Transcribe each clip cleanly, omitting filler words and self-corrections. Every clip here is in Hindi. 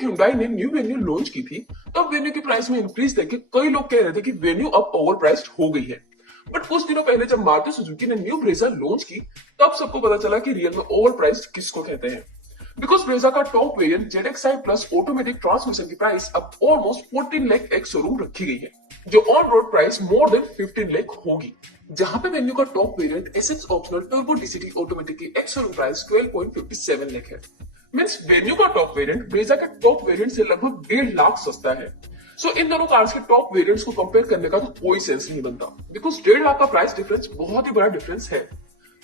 Hyundai ने न्यू वेन्यू लॉन्च की थी तब वेन्यू की प्राइस में इंक्रीज देख के कई लोग कह रहे थे कि वेन्यू अब ओवर प्राइस्ड हो गई है। बट कुछ दिनों पहले जब मारुति सुजुकी ने न्यू ब्रेजा लॉन्च की तब सबको पता चला कि रियल में ओवर प्राइस्ड किसको कहते हैं। बिकॉज ब्रेजा का top variant ZXi plus automatic transmission की प्राइस अब ऑलमोस्ट 14 लाख एक्स शोरूम रखी गई है, जो on road price more than 15 lakh होगी। जहां पे वेन्यू का top variant SX optional turbo DCT automatic की एक्स शोरूम प्राइस 12.57 लाख है। मींस वेन्यू का टॉप वेरिएंट ब्रेजा के टॉप वेरिएंट से लगभग 1.5 लाख सस्ता है। सो इन दोनों कार्स के टॉप वेरिएंट्स को कंपेयर करने का तो कोई सेंस नहीं बनता, बिकॉज 1.5 लाख का प्राइस डिफरेंस बहुत ही बड़ा डिफरेंस है।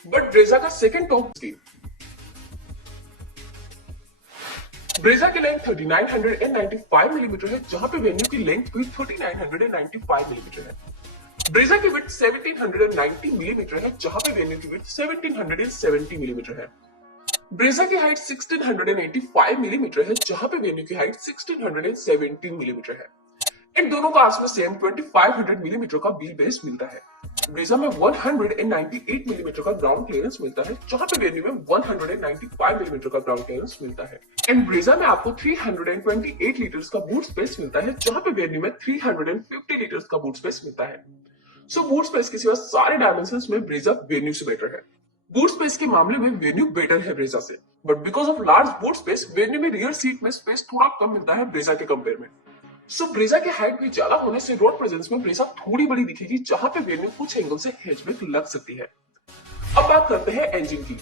बट ब्रेजा का सेकंड टॉप ब्रेजा की लेंथ 3995 मिलीमीटर है, जहां पे वेन्यू की लेंथ भी 3995 मिलीमीटर है। ब्रेजा की विड्थ 1790 मिलीमीटर है, जहां पे वेन्यू की विड्थ 1770 मिलीमीटर है। ब्रेजा की हाइट 1685 मिलीमीटर है, जहां पे वेन्यू की हाइट 1617 मिलीमीटर है। इन दोनों कार्स में सेम 2500 मिलीमीटर का व्हील बेस मिलता है। ब्रेजा में 198 मिलीमीटर का ग्राउंड क्लियरेंस मिलता है, जहां पे वेन्यू में 195 मिलीमीटर का ग्राउंड क्लियरेंस मिलता है। एंड ब्रेजा में आपको 328 लीटर्स का बूट स्पेस मिलता है, जहां पे वेन्यू में 350 लीटर्स का बूट स्पेस मिलता है। सो बूट स्पेस के सिवा सारे डायमेंशंस में ब्रेजा वेन्यू से बेटर है। बूट स्पेस के मामले में वेन्यू बेटर है ब्रेजा से, but because of large boot space venue में रियर सीट में स्पेस थोड़ा कम मिलता है ब्रेजा के कंपेयर में। सो ब्रेजा की हाइट भी ज्यादा होने से रोड प्रेजेंस में ब्रेजा थोड़ी बड़ी दिखेगी, जहां पे वेन्यू कुछ एंगल से हैचबैक लग सकती है। अब बात करते हैं इंजन की।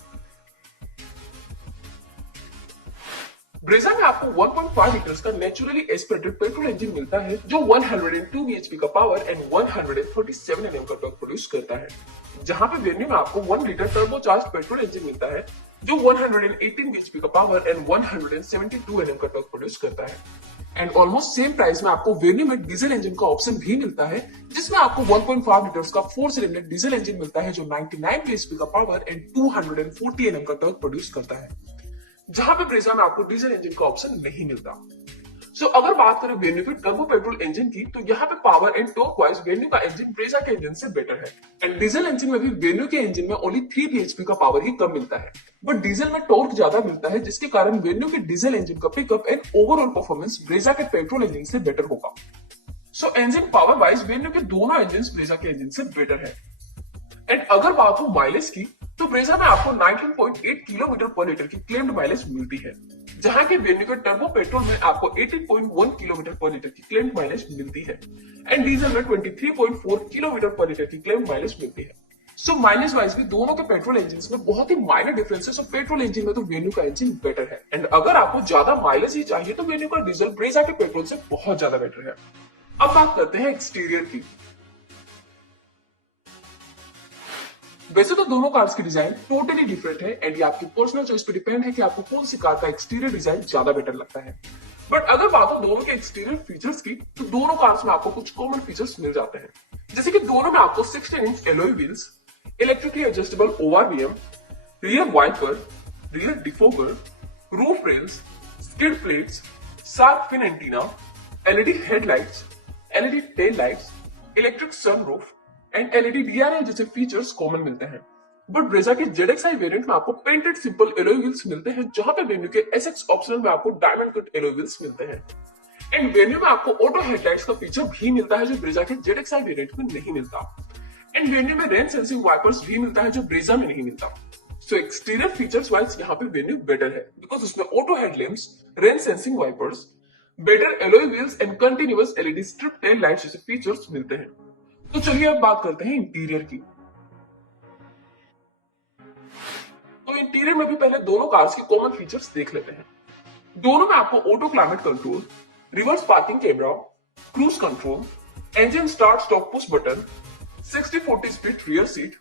ब्रेजा में आपको 1.5 लीटर्स का नेचुरली एस्पिरेटेड पेट्रोल इंजन मिलता है, जो 102 bhp का पावर एंड 137 Nm का टॉर्क प्रोड्यूस करता है। जहां पे वेन्यू में आपको 1 लीटर टर्बोचार्ज्ड पेट्रोल इंजन मिलता है, जो 118 bhp का पावर एंड 172 Nm का टॉर्क प्रोड्यूस करता है। एंड ऑलमोस्ट सेम प्राइस में आपको वेन्यू में डीजल इंजन का ऑप्शन भी मिलता है, जिसमें आपको 1.5 लीटर्स का 4 सिलेंडर डीजल इंजन मिलता है, जो 99 bhp का पावर एंड 240 Nm का टॉर्क प्रोड्यूस करता है। जहां पे ब्रेजा में आपको डीजल इंजन का ऑप्शन नहीं मिलता। सो अगर बात करें वेन्यू के टर्बो पेट्रोल इंजन की, तो यहाँ पे power and torque wise venue का इंजन ब्रेजा के इंजन से बेटर है। एंड डीजल इंजन में भी वेन्यू के इंजन में ओनली 3 bhp का पावर ही कम मिलता है, बट डीजल में टॉर्क ज्यादा मिलता है, जिसके कारण वेन्यू के डीजल इंजन का pickup and overall performance Brezza के पेट्रोल इंजन से बेटर होगा। सो इंजन पावर वाइज वेन्यू के दोनों इंजन ब्रेजा के इंजन से बेटर है। एंड अगर बात हो माइलेज की, तो ब्रेजा में आपको 19.8 किलोमीटर पर लीटर की क्लेम्ड माइलेज मिलती है, जहां के वेन्यू के टर्बो पेट्रोल में आपको 18.1 किलोमीटर पर लीटर की क्लेम्ड माइलेज मिलती है एंड डीजल में 23.4 किलोमीटर पर लीटर की क्लेम्ड माइलेज मिलती है। सो माइलेज वाइज भी दोनों के पेट्रोल इंजन में बहुत ही माइनर डिफरेंस है। सो पेट्रोल इंजन में तो वेन्यू का इंजन बेटर है, एंड अगर आपको ज्यादा माइलेज ही चाहिए तो वेन्यू का डीजल ब्रेजा के पेट्रोल से बहुत ज्यादा बेटर है। अब बात करते हैं एक्सटीरियर की। वैसे तो दोनों कार्स की डिजाइन टोटली डिफरेंट है, एंड ये आपकी पर्सनल चॉइस पे डिपेंड है कि आपको कौन सी कार का एक्सटीरियर डिजाइन ज्यादा बेटर लगता है। बट अगर बात हो दोनों के एक्सटीरियर फीचर्स की, तो दोनों कार्स में आपको कुछ कॉमन फीचर्स मिल जाते हैं, जैसे कि दोनों में आपको 16 inch alloy wheels, electrically adjustable ORVM, rear wiper, rear defogger, roof rails, skid plates, shark fin antenna, LED headlights, LED tail lights, electric sunroof and LED DRL जैसे फीचर्स कॉमन मिलते हैं। बट ब्रेजा के ZXi वेरिएंट में आपको पेंटेड सिंपल एलॉय व्हील्स मिलते हैं, जहां पे वेन्यू के SX ऑप्शनल में आपको डायमंड कट एलॉय व्हील्स मिलते हैं। एंड वेन्यू में आपको ऑटो हेडलाइट्स का फीचर भी मिलता है, जो ब्रेजा के ZXi वेरिएंट में नहीं मिलता। एंड वेन्यू में रेन सेंसिंग वाइपर्स भी मिलता है, जो ब्रेजा में नहीं मिलता। सो एक्सटीरियर फीचर्स वाइज यहाँ पे वेन्यू बेटर है, बिकॉज उसमें auto headlamps, rain sensing wipers, better alloy wheels and continuous LED strip tail lights जैसे फीचर्स मिलते हैं। तो चलिए अब बात करते हैं इंटीरियर की। तो इंटीरियर में भी पहले दोनों कार्स के कॉमन फीचर्स देख लेते हैं। दोनों में आपको auto climate control, reverse parking camera, cruise control, engine start stop push button, 60/40 split rear seat,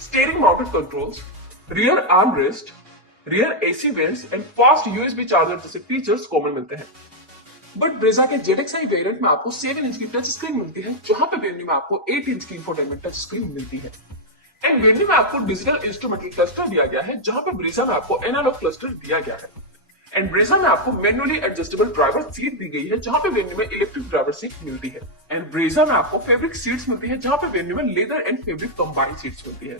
steering mounted controls, rear arm rest, rear AC vents and fast USB charger जैसे फीचर्स कॉमन मिलते हैं। बट ब्रेजा के ZXi वेरिएंट में आपको 7 इंच की टच स्क्रीन मिलती है, जहां पे वेन्यू में आपको 8 इंच की इंफोटेनमेंट टच स्क्रीन मिलती है। एंड वेन्यू में आपको डिजिटल इंस्ट्रूमेंटल क्लस्टर दिया गया है, जहां पे ब्रेजा में आपको एनालॉग क्लस्टर दिया गया है। एंड ब्रेजा में आपको मैनुअली एडजस्टेबल ड्राइवर सीट दी गई है, जहां पे वेन्यू में इलेक्ट्रिक ड्राइवर सीट मिलती है। एंड ब्रेजा में आपको फैब्रिक सीट्स मिलती है, जहां पे वेन्यू में leather and fabric combined seats मिलती है।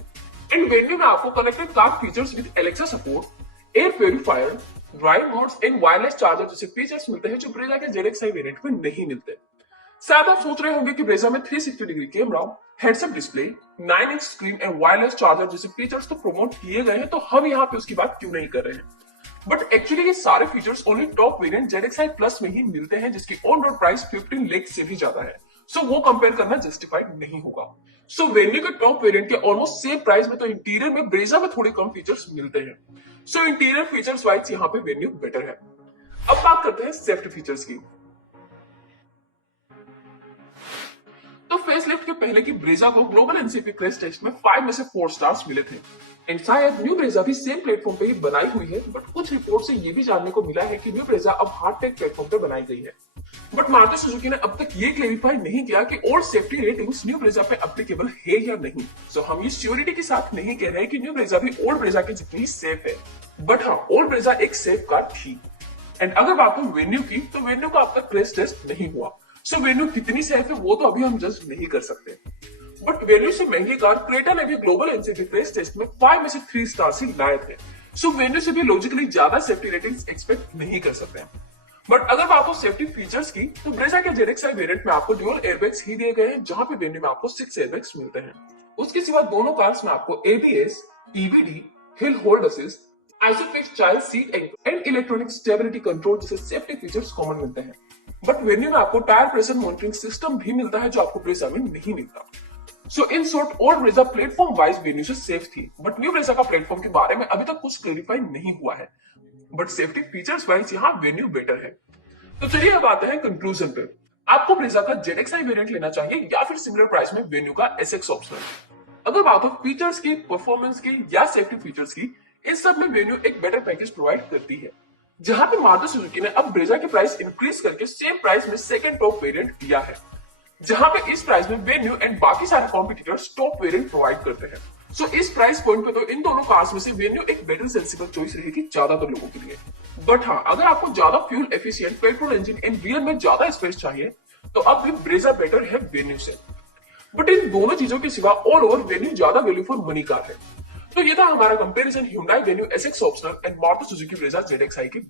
एंड वेन्यू में आपको connected car features with Alexa support, air purifier, drive modes and wireless charger जैसे फीचर्स मिलते हैं जो ब्रेजा के जेडएक्सआई वेरिएंट में नहीं मिलते। शायद आप सोच रहे होंगे कि ब्रेजा में 360 degree camera, heads up display, 9 inch screen and wireless charger जैसे फीचर्स तो प्रमोट किए गए हैं, तो हम यहाँ पे उसकी बात क्यों नहीं कर रहे हैं। बट एक्चुअली ये सारे features only top variant ZXI plus में ही मिलते हैं, जिसकी ऑन रोड प्राइस 15 लाख से भी ज्यादा है। सो वो कंपेयर करना जस्टिफाइड नहीं होगा। सो वेन्यू के टॉप वेरिएंट के ऑलमोस्ट सेम प्राइस में तो इंटीरियर में ब्रेजा में थोड़े कम फीचर्स मिलते हैं। सो इंटीरियर फीचर्स वाइज यहाँ पे वेन्यू बेटर है। अब बात करते हैं सेफ्टी फीचर्स की। तो फेसलिफ्ट के पहले की ब्रेजा को ग्लोबल एनसीपी क्रेश टेस्ट में 5 में से 4 स्टार्स मिले थे। एंड शायद न्यू ब्रेजा भी सेम प्लेटफॉर्म पे ही बनाई हुई है, बट कुछ रिपोर्ट से ये भी जानने को मिला है कि न्यू ब्रेजा अब हार्डटेक प्लेटफॉर्म पे बनाई गई है। बट मारुति सुजुकी ने अब तक ये क्लेरिफाई नहीं किया कि old safety ratings new Brezza पे एप्लीकेबल है या नहीं। सो हम ये श्योरिटी के साथ नहीं कह रहे कि न्यू ब्रेजा भी ओल्ड ब्रेजा के जितनी सेफ है, बट हाँ, ओल्ड ब्रेजा एक सेफ कार थी। एंड अगर बात हो वेन्यू की, तो वेन्यू का अब तक क्रेश टेस्ट नहीं हुआ। सो वेन्यू कितनी सेफ है वो तो अभी हम जज नहीं कर सकते। बट वेन्यू से महंगी कार क्रेटा ने भी ग्लोबल एनसीपी क्रेश टेस्ट में 5 में से 3 स्टार ही लाए थे। सो वेन्यू से भी लॉजिकली ज्यादा सेफ्टी रेटिंग्स एक्सपेक्ट नहीं कर सकते। बट अगर बात हो सेफ्टी फीचर्स की, तो ब्रेजा के जेडएक्सआई वेरिएंट में आपको ड्यूअल एयरबैग्स ही दिए गए हैं, जहां पे वेन्यू में आपको 6 एयरबैग्स मिलते हैं। उसके सिवा दोनों कार्स में आपको ABS, EBD, hill hold assist, isofix child seat and electronic stability control जैसे सेफ्टी फीचर्स कॉमन मिलते हैं। बट वेन्यू में आपको टायर प्रेशर मॉनिटरिंग सिस्टम भी मिलता है, जो आपको ब्रेजा में नहीं मिलता। So in short, old Brezza platform wise Venue से सेफ थी, बट न्यू ब्रेजा का प्लेटफॉर्म के बारे में अभी तक कुछ क्लेरिफाई नहीं हुआ है। बट सेफ्टी फीचर्स वाइज यहाँ वेन्यू बेटर है। तो चलिए अब आते हैं कंक्लूजन पे। आपको ब्रेजा का जेडएक्सआई वेरिएंट लेना चाहिए या फिर सिमिलर प्राइस में वेन्यू का एसएक्स ऑप्शनल। अगर बात हो फीचर्स की, परफॉर्मेंस की या सेफ्टी फीचर्स की, इन सब में वेन्यू एक बेटर पैकेज प्रोवाइड करती है। जहां पे मारुति सुजुकी ने अब ब्रेजा की प्राइस इंक्रीज करके सेम प्राइस में सेकंड टॉप वेरिएंट दिया है, जहां पे इस प्राइस में वेन्यू एंड बाकी सारे कॉम्पिटिटर्स टॉप वेरिएंट प्रोवाइड करते हैं। सो इस प्राइस पॉइंट पे तो इन दोनों कार्स में से वेन्यू एक बेटर सेंसिबल चॉइस रहेगी ज्यादातर लोगों के लिए। बट हाँ, अगर आपको ज्यादा fuel efficient petrol engine and rear में ज्यादा स्पेस चाहिए, तो अब भी ब्रेजा बेटर है वेन्यू से। बट इन दोनों चीजों के सिवा ऑल ओवर वेन्यू ज्यादा वैल्यू फॉर मनी कार है। तो ये था हमारा comparison Hyundai Venue SX optional and Maruti Suzuki Brezza ZX-i की।